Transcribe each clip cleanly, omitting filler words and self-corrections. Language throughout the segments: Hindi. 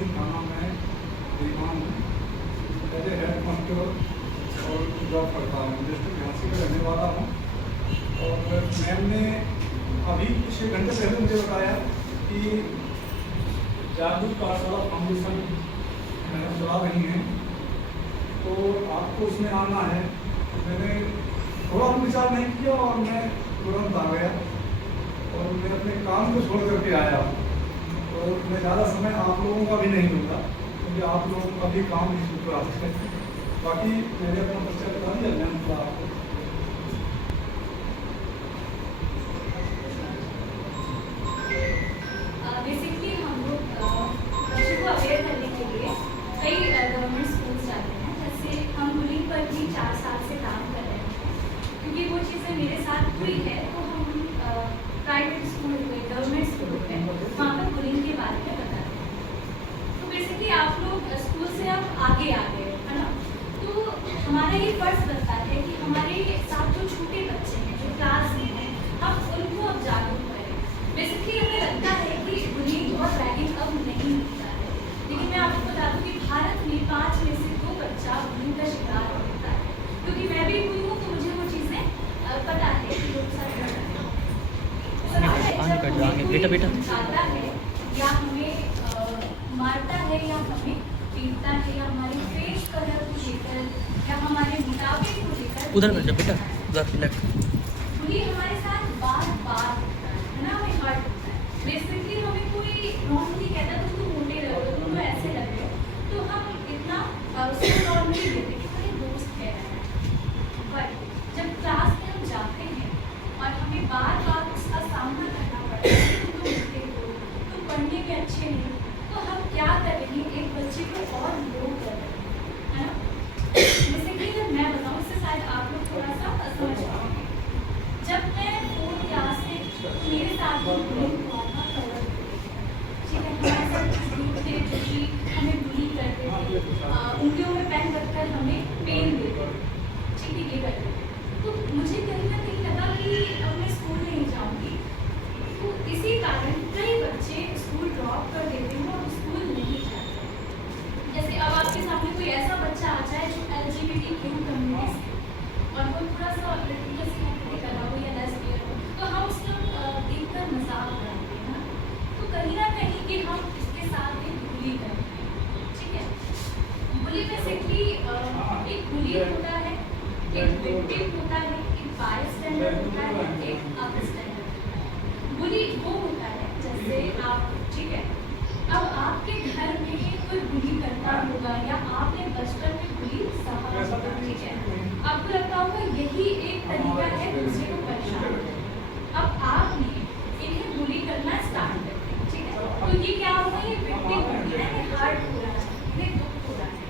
एन थाना में इमाम एज ए हेड कांस्टेबल और जॉब करता हूँ। डिस्ट्रिक्ट झांसी का रहने वाला हूँ। और मैम ने अभी कुछ घंटे पहले मुझे बताया कि जागरूक पाठशाला फाउंडेशन चला रही हैं, तो आपको उसमें आना है। तो मैंने थोड़ा विचार नहीं किया और मैं तुरंत आ गया और मैं अपने काम को छोड़ करके आया। और मैं ज़्यादा समय आप लोगों का भी नहीं लूँगा क्योंकि आप लोगों का भी काम भी शुरू करा है। बाकी मैंने अपना परिचय बता दिया, मैम थोड़ा आपको बेसिकली हम लोग बच्चों को अवेयर करने के लिए कई गवर्नमेंट स्कूल्स जाते हैं। जैसे हम बुलिंग पर भी 4 साल से काम कर रहे हैं, क्योंकि वो चीज़ें मेरे साथ हुई है। तो हम प्राइवेट स्कूल हुए, गवर्नमेंट स्कूल हुए, वहाँ पर बुलिंग के बारे में बताते हैं। तो बेसिकली आप लोग स्कूल से अब आगे आ गए है ना, तो हमारा ये फर्ज बनता है कि हमारे साथ जो छोटे बच्चे हैं जो क्लास में हैं, हम उनको अब जागरूक करें। बेसिकली हमें लगता है कि बुलिंग और रैगिंग अब नहीं होता है, लेकिन मैं आपको बता दूं कि भारत में 5 में से 2 बच्चा बुलिंग का शिकार होता है। क्योंकि मैं भी हुई हूँ, तो मुझे वो चीज़ें पता है कि लोग साथ बेटा आता है या हमें मारता है या हमें पीटता है या हमारे फेस कलर को लेकर या हमारे मुताबिक को लेकर उधर कर जा बेटा, उधर लेफ्ट। बुली हमारे साथ बार-बार होता है ना, हमें हर्ट होता है। बेसिकली हमें कोई नॉर्मली कहता है तुम मोटे लग रहे हो, तुम ऐसे लग रहे हो, तो हम इतना उसको नॉर्मली लेते हैं कि मेरे दोस्त कह रहे हैं। बट जब क्लास में हम जाते हैं और हमें बार-बार उसका सामना करना पड़ता है कि तुम मोटे हो, तुम पढ़ने में अच्छे नहीं, तो हम क्या कर रहे हैं, एक बच्चे को और लो कर रहे हैं, है ना। बेसिकली जब मैं बताऊँ, इससे शायद आप लोग थोड़ा सा समझ पाओगे। जब मैं 4th क्लास में, मेरे साथ भी बुलिंग हुआ था कलर को लेकर, ठीक है। हमारे साथ कुछ ग्रुप थे जो कि हमें बुली करते थे, उंगलियों में पेन रखकर हमें पेन देते थे, ठीक है, ये करते थे। तो मुझे कहीं ना कहीं लगा कि अब मैं स्कूल नहीं जाऊँगी। तो इसी कारण कई बच्चे स्कूल ड्रॉप कर देते हैं और स्कूल नहीं जाते। जैसे अब आपके सामने कोई ऐसा बच्चा आ जाए जो LGBTQ कम्युनिटी से और वो थोड़ा सा लड़कियों से एक्टिविटी कर रहा हो या लेस्बियन हो, तो हम उसको देखकर मजाक बनाते हैं ना, तो कहीं ना कहीं कि हम इसके साथ एक बुली करते हैं, ठीक है। बुली बेसिकली एक बुली होता है, एक विक्टिम होता है, एक बायस्टैंडर होता है, एक अपस्टैंडर होता है। बुली वो होता है जैसे आप, ठीक है, अब आपके घर में कोई बुली करता होगा या आपने बचपन में बुली सहा होगा, ठीक है, आपको लगता होगा यही एक तरीका है दूसरे को परेशान करने का। अब आपने इन्हें बुली करना स्टार्ट कर दिया, ठीक है, तो ये क्या होगा, ये विक्टिम हो गया है, हार्ट हो रहा है, इन्हें दुख हो रहा है।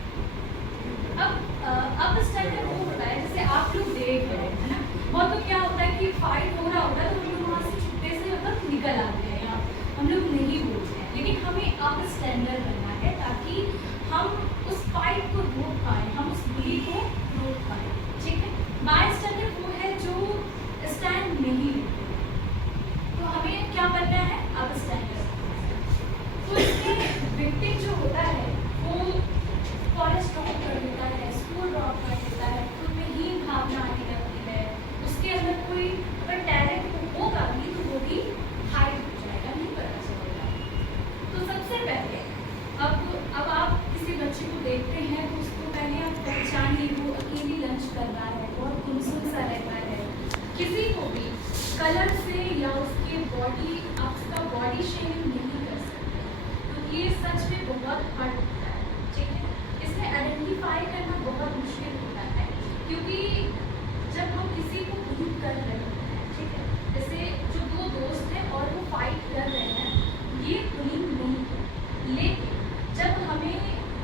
अब स्टैंडर्ड वो होता है जैसे आप लोग देख रहे हैं, है ना, बहुत तो क्या होता है कि फाइट हो रहा होता है तो हम लोग वहाँ से छुट्टे से मतलब निकल आते हैं या हम लोग नहीं बोलते हैं, लेकिन हमें अब स्टैंडर्ड बनना है ताकि हम उस फाइट को रोक पाए, हम उस बुली को रोक पाए, ठीक है। बाय स्टैंडर्ड वो है जो स्टैंड नहीं लेते, तो हमें क्या बनना है, अब स्टैंडर्ड। तो इसमें विक्टिम जो होता है वो कॉलेज ड्रॉप कर देता है, स्कूल ड्रॉप कर देता है, खुद में हीन भावना आने लगती है, उसके अंदर कोई अगर टैलेंट होगा भी तो वो भी हाइड हो जाएगा, नहीं पता चलेगा। तो सबसे पहले अब आप किसी बच्चे को देखते हैं तो उसको पहले आप पहचान लीजिए, वो अकेली लंच कर रहा है, बहुत गुमसुम सा रहता है। किसी को भी कलर से या उसके बॉडी, आप उसका बॉडी शेमिंग नहीं कर सकते, तो ये सच में बहुत हर्ट होता है, ठीक है। इसमें आइडेंटिफाई करना बहुत मुश्किल होता है, क्योंकि जब हम किसी को बुली कर रहे होते हैं, ठीक है, जैसे जो 2 दोस्त हैं और वो फाइट कर रहे हैं, ये बुलिंग नहीं है, लेकिन जब हमें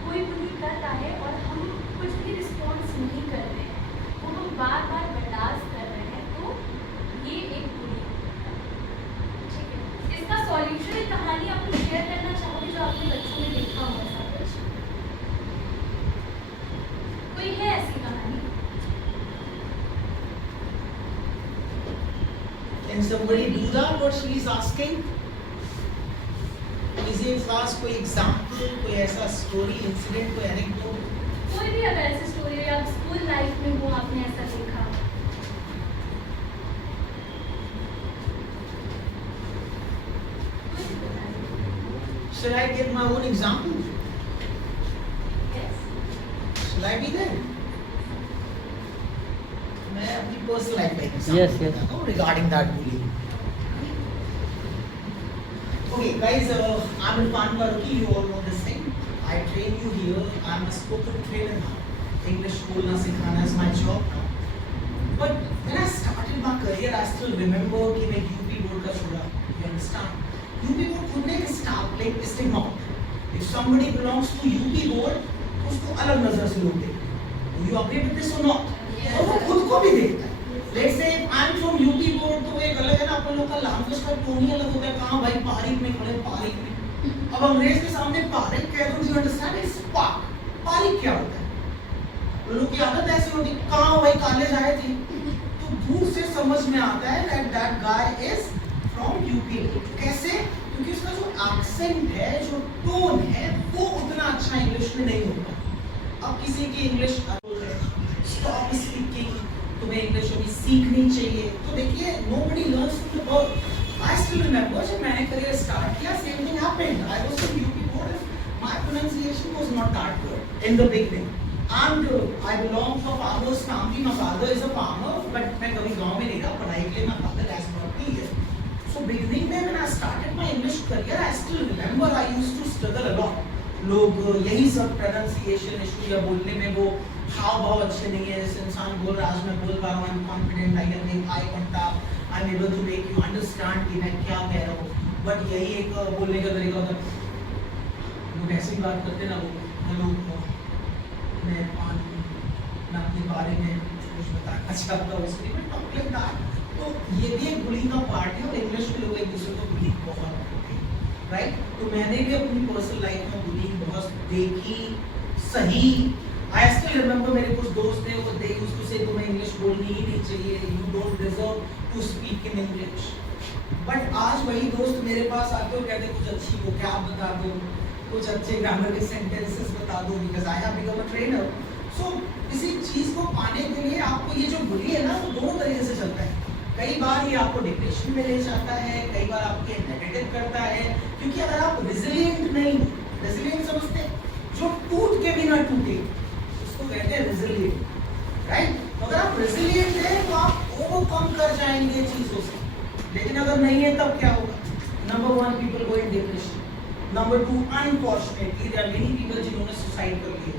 कोई बुली करता है और हम कुछ भी रिस्पॉन्स नहीं कर रहे हैं, वो हम बार-बार बर्दाश्त कर रहे हैं, तो ये एक बुली है, ठीक है। इसका सॉल्यूशन, एक कहानी आपको शेयर करना चाहूँगी जो आपने बच्चों में देखा होगा ऐसा कुछ, कोई है ऐसी कहानी? Can somebody do that, what she is asking? Is के पास कोई एग्जांपल, कोई ऐसा स्टोरी, इंसिडेंट, कोई एनेक्डोट? कोई भी अगर ऐसी स्टोरी है आप स्कूल लाइफ में हो, आपने ऐसा देखा? Shall I give my own example? Yes. Shall I be there? मैं अपनी पर्सनल लाइफ में example Yes, yes. बताता हूँ regarding that bullying. Okay, guys, I'm Irfan Faruqi. You all know this thing. I train you here. I'm a spoken trainer now. English बोलना सिखाना is my job now. But when I started my career, I still remember कि मैं UP board का छोड़ा. You understand? UP board खुद ने एक stigma होता है. If somebody belongs to UP board, तो उसको अलग नजर से लोग देखते हैं. You agree with this or not? और वो खुद को भी देखता है. Let's say I'm from UP board, तो वो एक अलग है ना, अपन लोग का लैंग्वेज का टोन ही अलग होता है. कहाँ भाई पारिक में खड़े, पारिक में. अब अंग्रेज के सामने पारिक कह दो, you understand? It's पाक. पारिक क्या होता है? लोगों की आदत ऐसी होती है, कहाँ भाई कॉलेज आए थे, तो दूर से समझ में आता है that guy is from UP. कैसे? क्योंकि उसका जो एक्सेंट है, जो टोन है, वो उतना अच्छा इंग्लिश में नहीं होता. अब किसी की इंग्लिश स्टॉप स्पीकिंग, तुम्हें इंग्लिश अभी सीखनी चाहिए. तो देखिए, nobody learns from the birth. I still remember जब मैंने करियर स्टार्ट किया, same thing happened. I was from UP board. My pronunciation was not that good in the beginning. And I belong to a farmer's family. My father is a farmer, but मैं कभी गांव में नहीं रहा. पढ़ाई के लिए my father has brought me here. So beginning में when I started my English career, I still remember I used to struggle a lot. लोग यही सब pronunciation issue या बोलने में वो हाव भाव अच्छे नहीं है. जैसे इंसान बोल रहा है, आज मैं बोल पा रहा हूँ, I'm confident, I can make eye contact, I'm able to make you understand कि मैं क्या कह रहा हूँ. But यही एक बोलने का तरीका होता है. लोग ऐसे ही बात करते ना, वो हेलो मैं अपने बारे में कुछ बताना चाहता हूँ, इसलिए मैं टॉक लाइक दैट. तो ये भी एक बुलिंग का पार्ट है, और इंग्लिश में लोग एक दूसरे को बुलिंग बहुत करते हैं, राइट? तो मैंने भी अपनी पर्सनल लाइफ में बुलिंग बहुत देखी, सही. आई स्टिल रिमेंबर मेरे कुछ दोस्त थे, वो दे यूज्ड टू से तुम्हें इंग्लिश बोलनी ही नहीं चाहिए, you don't deserve to speak in English. But आज वही दोस्त मेरे पास आते हो, कहते कुछ अच्छी वोकैब बता दो, कुछ अच्छे ग्रामर के सेंटेंसेस बता दो, because I have become a trainer. So किसी चीज को पाने के लिए आपको ये जो बुली है ना, वो दोनों तरीके से चलता है. कई बार ये आपको डिप्रेशन में ले जाता है, कई बार आपके नेगेटिव करता है. क्योंकि अगर आप रेजिलिएंट नहीं, रेजिलिएंट समझते हैं, जो टूट के भी ना टूटे, उसको कहते हैं रेजिलिएंट, राइट? तो अगर आप रेजिलिएंट हैं तो आप ओवरकम कर जाएंगे चीजों से. लेकिन अगर नहीं है तब क्या होगा? Number 1, people go in depression. Number 2, unfortunately there are many people जिन्होंने सुसाइड कर लिया.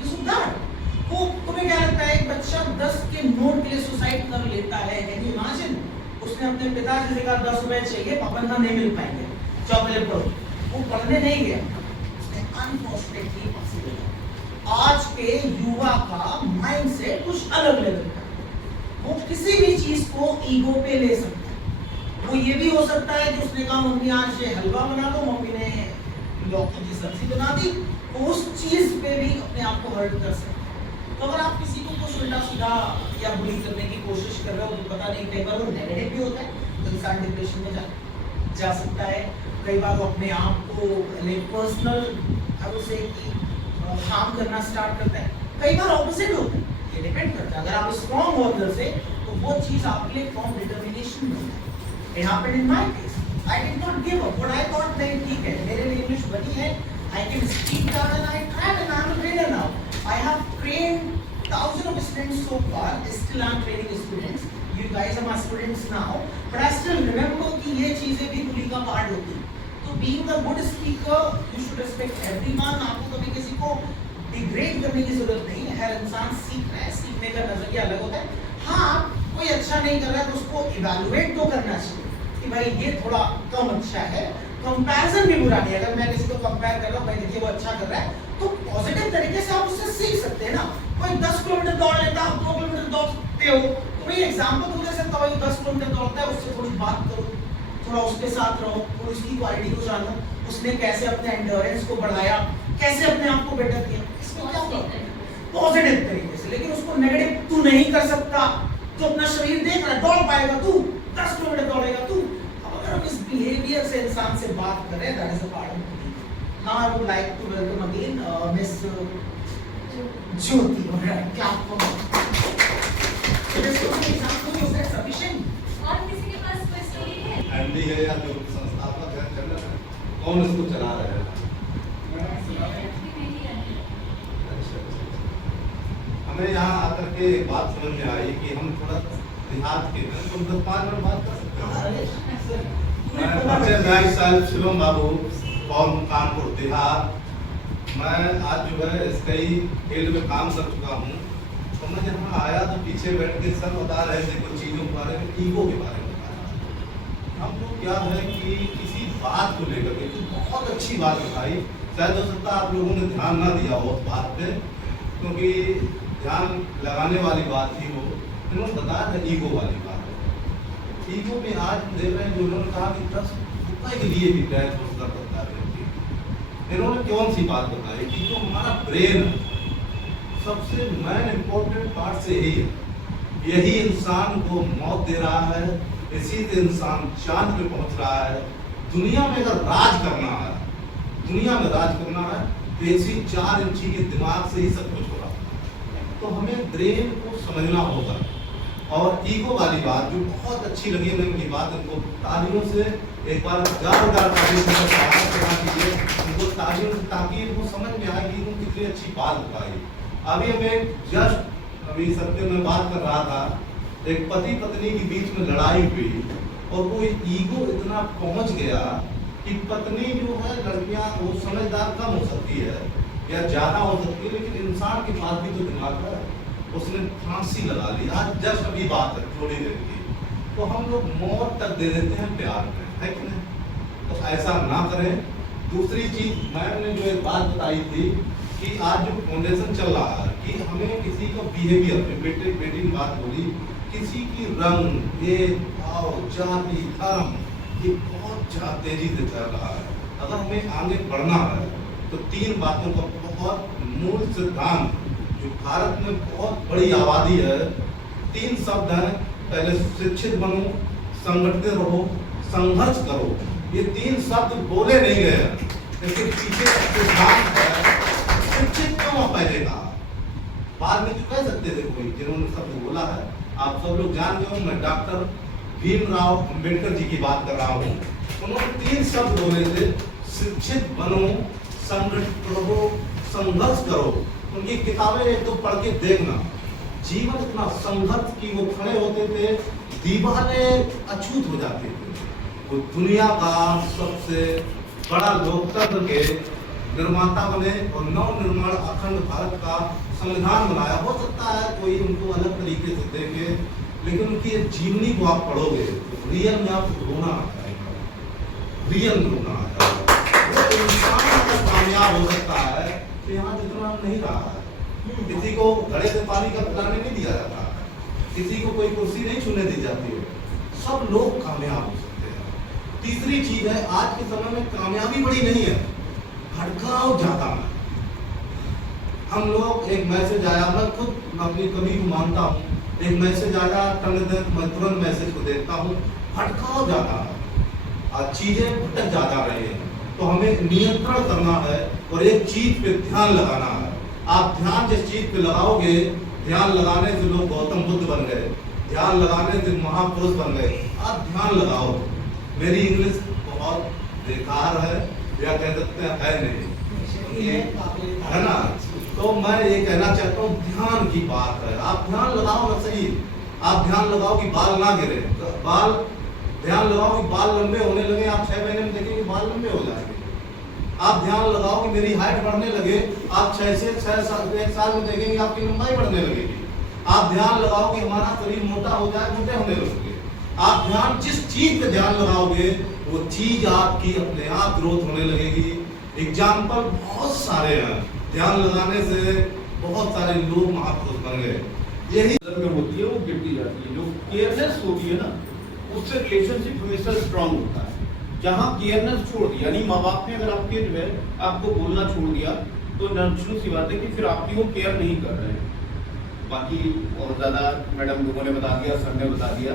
You saw that. वो तुम्हें क्या लगता है, एक बच्चा 10 के नोट के लिए सुसाइड कर लेता है? Can you imagine? उसने अपने पिताजी से कहा 10 रुपए चाहिए, पापा ने नहीं मिल पाएंगे, चॉकलेट पढ़ो. वो पढ़ने नहीं गया, उसने अनफॉर्चुनेटली फांसी ले ली. आज के युवा का माइंडसेट कुछ अलग लेवल का. वो किसी भी चीज को ईगो पे ले सकता है. वो ये भी हो सकता है कि उसने कहा मम्मी आज ये हलवा बना दो, मम्मी ने लौकी की सब्जी बना दी, तो उस चीज पे भी अपने आप को हर्ट कर सकता है. तो अगर आप किसी को कुछ उल्टा सीधा या बुली करने की कोशिश कर रहे हो, तो पता नहीं, कई बार वो नेगेटिव भी होता है, तो इंसान डिप्रेशन में जा सकता है. कई बार वो अपने आप को personal I would say harm करना स्टार्ट करता है. कई बार ऑपोजिट होता है, ये डिपेंड करता है. अगर आप स्ट्रॉन्ग हो अंदर से, तो वो चीज आपके लिए फॉर्म डिटर्मिनेशन में होता है. It happened in my case. I did not give up. What I thought नहीं ठीक है, मेरे लिए इंग्लिश बनी है, I can speak that and I tried and I'm a trainer now. I have trained thousands of students so far. Still I'm training students. You guys are my students now. But I still remember कि ये चीजें भी बुलिंग का पार्ट होती है. तो being a good speaker, you should respect everyone. आपको कभी किसी को डिग्रेड करने की जरूरत नहीं है. हर इंसान सीख रहा है, सीखने का नजरिया अलग होता है. हाँ, कोई अच्छा नहीं कर रहा है तो उसको इवैल्यूएट तो करना चाहिए कि भाई ये थोड़ा कम अच्छा है. कंपैरिजन भी बुरा नहीं है. अगर मैं किसी को कंपेयर कर रहा हूँ, भाई देखिए वो अच्छा कर रहा है, तो पॉजिटिव तरीके से आप उससे सीख सकते हैं ना. कोई 10 किलोमीटर दौड़ लेता है, आप 2 किलोमीटर दौड़ते हो, तो भाई एग्जाम्पल तो दे सकता हूँ. 10 किलोमीटर दौड़ता है, उससे थोड़ी बात करो, थोड़ा उसके साथ रहो, थोड़ी उसकी क्वालिटी को जानो, उसने कैसे अपने एंड्योरेंस को बढ़ाया, कैसे अपने आप को बेटर किया. इसमें क्या प्रॉब्लम है? पॉजिटिव तरीके से. लेकिन उसको नेगेटिव तू नहीं कर सकता, तो अपना शरीर देख रहा है, दौड़ पाएगा तू, 10 किलोमीटर दौड़ेगा तू. अब अगर हम इस बिहेवियर से इंसान से बात करें, that is a part of Now I would like to welcome again Miss Jyoti. Alright, clap for her. So this was the example. Was that sufficient? और किसी के पास कोई स्टोरी है? एमडी है या जो संस्थापक है, चल रहा है, कौन इसको चला रहा है? अच्छा। हमें यहाँ आकर के एक बात समझ में आई कि हम थोड़ा देहात के हैं, तो 10-5 मिनट बात कर सकते हैं। मैं साहिब शिवम बाबू और कानपुर देहात। मैं आज जो है कई फील्ड में काम कर चुका हूँ। तो मैं यहाँ आया तो पीछे बैठ के सब बता रहे थे कुछ चीज़ों के बारे में, ईगो के बारे में बता रहे थे। हम लोग क्या है कि किसी बात को लेकर के तो बहुत अच्छी बात बताई, शायद हो सकता है आप लोगों ने ध्यान ना दिया हो उस बात पे, क्योंकि ध्यान लगाने वाली बात थी वो। इन्होंने बताया था ईगो वाली बात। ईगो में आज हम देख रहे हैं जो उन्होंने कहा कि 10 रुपये के लिए भी टैक्स वसूल कर सकता है। इन्होंने कौन सी बात बताई कि जो हमारा ब्रेन है, सबसे मेन इम्पोर्टेंट पार्ट से यही है, यही इंसान को मौत दे रहा है, इसी से इंसान चांद पे पहुंच रहा है। दुनिया में अगर राज करना है, दुनिया में राज करना है तो इसी 4 इंची के दिमाग से ही सब कुछ हो रहा है। तो हमें ब्रेन को समझना होगा। और ईगो वाली बात जो बहुत अच्छी लगी हमें, उनकी बात उनको तालियों से एक बार हजार तालियों से कीजिए उनको तालियों से, ताकि वो समझ में आए कि उन्होंने कितनी अच्छी बात बताई। अभी हमें जस्ट अभी सबके मैं बात कर रहा था, एक पति पत्नी के बीच में लड़ाई हुई और वो ईगो इतना पहुंच गया कि पत्नी जो है, लड़कियां वो समझदार कम हो सकती है या ज्यादा हो सकती है, लेकिन इंसान के पास भी तो दिमाग है, उसने फांसी लगा ली। आज जस्ट अभी बात है थोड़ी देर की, तो हम लोग मौत तक दे देते हैं प्यार में, है कि नहीं? तो ऐसा ना करें। दूसरी चीज मैम ने जो एक बात बताई थी कि आज जो फाउंडेशन चल रहा है कि हमें किसी का बिहेवियर में, बेटी ने बात बोली, किसी की रंग, भेदभाव, जाति, धर्म, ये बहुत तेजी से चल रहा है। अगर हमें आगे बढ़ना है तो 3 बातों का बहुत मूल सिद्धांत, जो भारत में बहुत बड़ी आबादी है, 3 शब्द हैं। पहले शिक्षित बनो, संगठित रहो, संघर्ष करो। ये 3 शब्द बोले नहीं गए हैं, इसके पीछे सिद्धांत है। शिक्षित क्यों पहले कहा, बाद में जो कह सकते थे कोई जिन्होंने शब्द बोला है, आप सब लोग जान गए हो। मैं डॉक्टर भीमराव अंबेडकर जी की बात कर रहा हूँ। उन्होंने 3 शब्द बोले थे, शिक्षित बनो, संगठित रहो, संघर्ष करो। उनकी किताबें एक दो पढ़ के देखना, जीवन इतना संघर्ष की वो खड़े होते थे, दीवारें अछूत हो जाती थी। वो दुनिया का सबसे बड़ा लोकतंत्र के निर्माता बने और नव निर्माण अखंड भारत का संविधान बनाया। हो सकता है कोई उनको अलग तरीके से देखे, लेकिन उनकी जीवनी को आप पढ़ोगे तो रियल में आपको रोना आता है, रियल में रोना आता है। वो इंसान अगर कामयाब हो सकता है तो यहाँ जितना नहीं रहा है। किसी को घड़े से पानी का पिलाने नहीं दिया जाता, किसी को कोई कुर्सी नहीं छूने दी जाती है, सब लोग कामयाब हो सकते हैं। तीसरी चीज है, आज के समय में कामयाबी बड़ी नहीं है, भड़काव ज्यादा है। हम लोग एक मैसेज आया, मैं खुद अपनी कमी को मानता हूँ, एक मैसेज आया मैं तुरंत मैसेज को देखता हूँ, भड़काव ज्यादा है, आज चीजें भटक ज्यादा रही है। तो हमें नियंत्रण करना है और एक चीज पे ध्यान लगाना है। आप ध्यान जिस चीज पे लगाओगे, ध्यान लगाने से लोग गौतम बुद्ध बन गए, ध्यान लगाने से महापुरुष बन गए। आप ध्यान लगाओ। मेरी इंग्लिश बहुत बेकार है या कह सकते हैं है नहीं, है ना? तो मैं ये कहना चाहता हूँ, ध्यान की बात है। आप ध्यान लगाओ ना सही, आप ध्यान लगाओ कि बाल ना गिरे, बाल ध्यान लगाओ कि बाल लंबे होने लगे, आप 6 महीने में देखेंगे बाल लंबे हो जाएंगे। आप ध्यान लगाओ कि मेरी हाइट बढ़ने लगे, आप 6 से 6 साल 1 साल में देखेंगे आपकी लंबाई बढ़ने लगेगी। आप ध्यान लगाओ कि हमारा शरीर मोटा हो जाए, मोटे होने लगेंगे। आप ध्यान जिस चीज पे ध्यान लगाओगे वो चीज आपकी अपने आप ग्रोथ होने लगेगी। एग्जाम्पल बहुत सारे हैं, ध्यान लगाने से बहुत सारे लोग महापुरुष बन गए। यही में होती है वो गिरती जाती है। जो केयरनेस होती है ना, उससे रिलेशनशिप हमेशा स्ट्रांग होता है। जहाँ केयरनेस छोड़ दी, यानी माँ बाप ने अगर आपके जो है आपको बोलना छोड़ दिया, तो नेचुरल सी बात है कि फिर आपकी वो केयर नहीं कर रहे हैं। बाकी और ज़्यादा मैडम लोगों ने बता दिया, सर ने बता दिया।